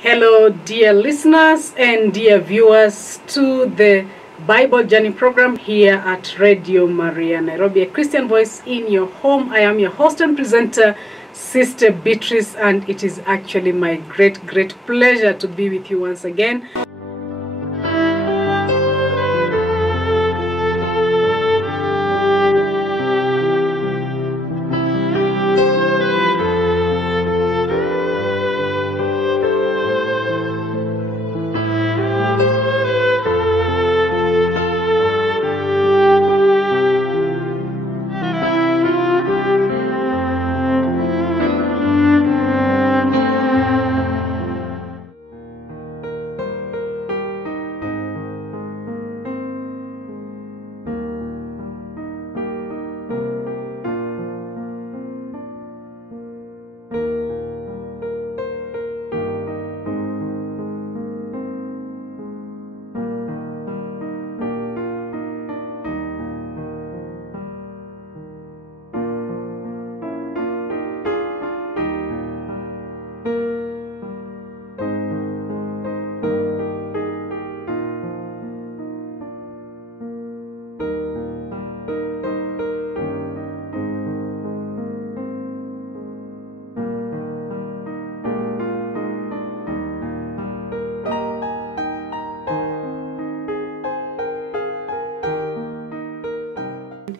Hello, dear listeners and dear viewers to the Bible Journey program here at Radio Maria Nairobi, a Christian voice in your home. I am your host and presenter, Sister Beatrice, and it is actually my great pleasure to be with you once again.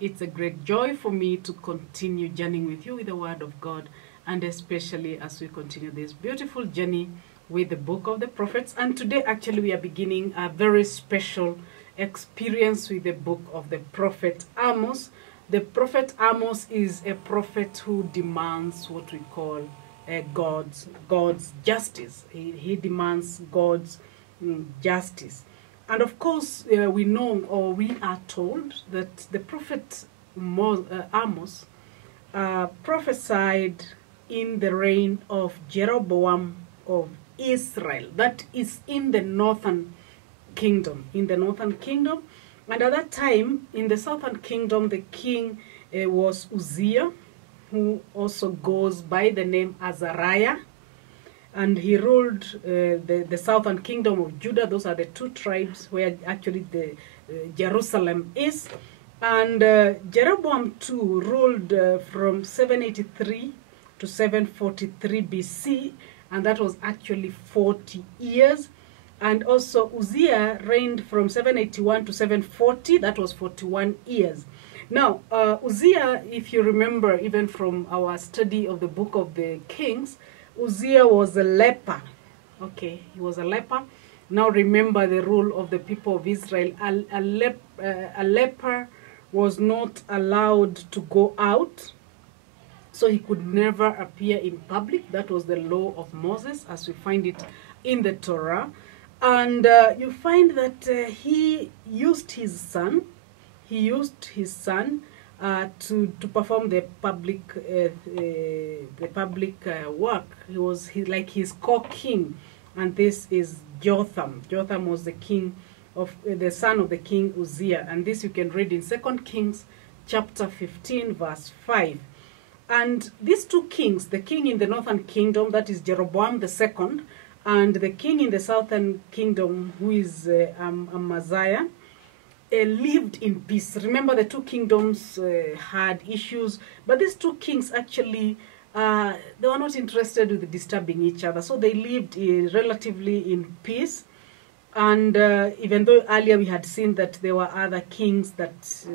It's a great joy for me to continue journeying with you with the Word of God, and especially as we continue this beautiful journey with the book of the prophets. And today actually we are beginning a very special experience with the book of the Prophet Amos. The Prophet Amos is a prophet who demands what we call God's justice. He demands God's justice. And of course, we know, or we are told, that the prophet Amos prophesied in the reign of Jeroboam of Israel. That is in the northern kingdom. And at that time, in the southern kingdom, the king was Uzziah, who also goes by the name Azariah. And he ruled the southern kingdom of Judah. Those are the two tribes where actually the Jerusalem is. And Jeroboam too ruled from 783 to 743 BC, and that was actually 40 years. And also Uzziah reigned from 781 to 740, that was 41 years. Now, Uzziah, if you remember, even from our study of the book of the Kings, Uzziah was a leper. Okay, he was a leper. Now remember the rule of the people of Israel. A leper was not allowed to go out, so he could never appear in public. That was the law of Moses, as we find it in the Torah. And you find that he used his son. To perform the public work. He was like his co-king, and this is Jotham. Jotham was the king of the son of the king Uzziah, and this you can read in 2 Kings chapter 15 verse 5. And these two kings, the king in the northern kingdom, that is Jeroboam the second, and the king in the southern kingdom, who is Amaziah, lived in peace. Remember, the two kingdoms had issues, but these two kings actually they were not interested with disturbing each other, so they lived relatively in peace. And even though earlier we had seen that there were other kings that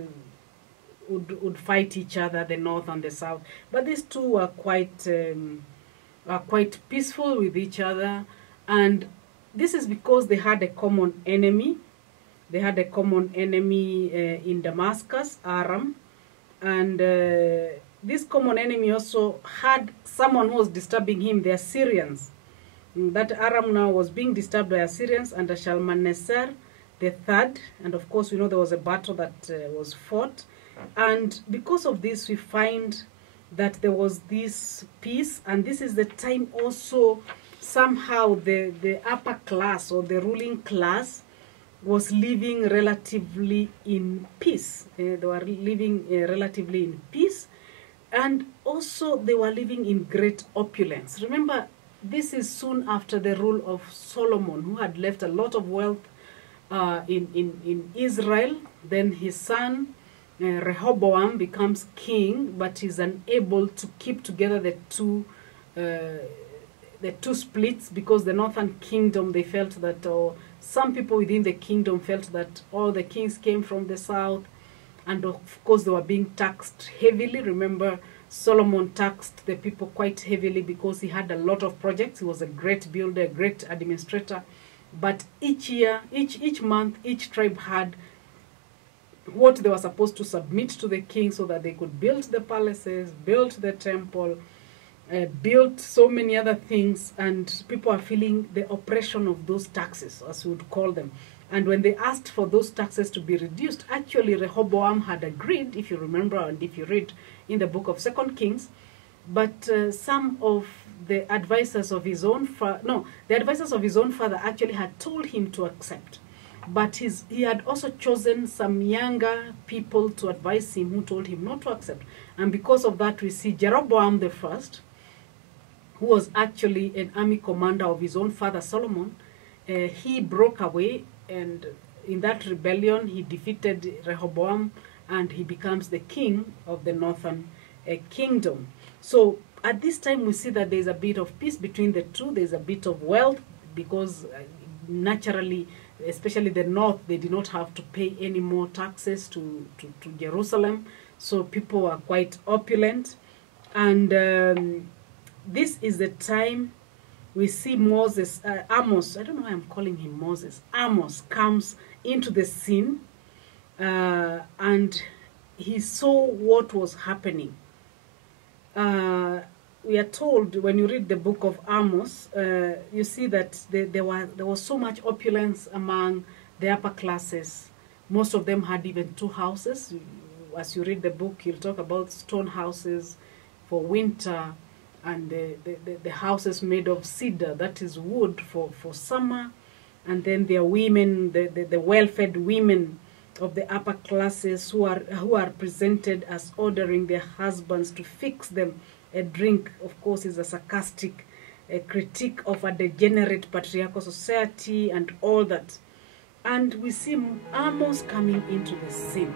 would fight each other, the north and the south, but these two were quite peaceful with each other. And this is because they had a common enemy. They had a common enemy in Damascus, Aram. And this common enemy also had someone who was disturbing him, the Assyrians. That Aram now was being disturbed by Assyrians under Shalmaneser the third. And of course, we know there was a battle that was fought. And because of this, we find that there was this peace. And this is the time also somehow the upper class, or the ruling class, was living relatively in peace. They were living relatively in peace, and also they were living in great opulence. Remember, this is soon after the rule of Solomon, who had left a lot of wealth in Israel. Then his son Rehoboam becomes king, but he's unable to keep together the two splits, because the northern kingdom, they felt that, or some people within the kingdom felt that all the kings came from the south, and of course they were being taxed heavily. Remember, Solomon taxed the people quite heavily because he had a lot of projects. He was a great builder, a great administrator. But each year, each month, each tribe had what they were supposed to submit to the king so that they could build the palaces, build the temple, build so many other things, and people are feeling the oppression of those taxes, as we would call them. And when they asked for those taxes to be reduced, actually Rehoboam had agreed, if you remember, and if you read in the book of 2 Kings, but some of the advisors of his own father, the advisors of his own father actually had told him to accept. But he had also chosen some younger people to advise him, who told him not to accept. And because of that, we see Jeroboam the first, who was actually an army commander of his own father Solomon. He broke away, and in that rebellion, he defeated Rehoboam, and he becomes the king of the northern kingdom. So at this time, we see that there's a bit of peace between the two. There's a bit of wealth, because naturally, especially the north, they did not have to pay any more taxes to Jerusalem. So people are quite opulent. And this is the time we see Moses, Amos, I don't know why I'm calling him Moses, Amos comes into the scene, and he saw what was happening. We are told, when you read the book of Amos, you see that there was so much opulence among the upper classes. Most of them had even 2 houses. As you read the book, you'll talk about stone houses for winter, and the houses made of cedar, that is wood, for summer. And then there are women, the well-fed women of the upper classes, who are presented as ordering their husbands to fix them a drink. Of course, is a sarcastic critique of a degenerate patriarchal society and all that. And we see Amos coming into the scene.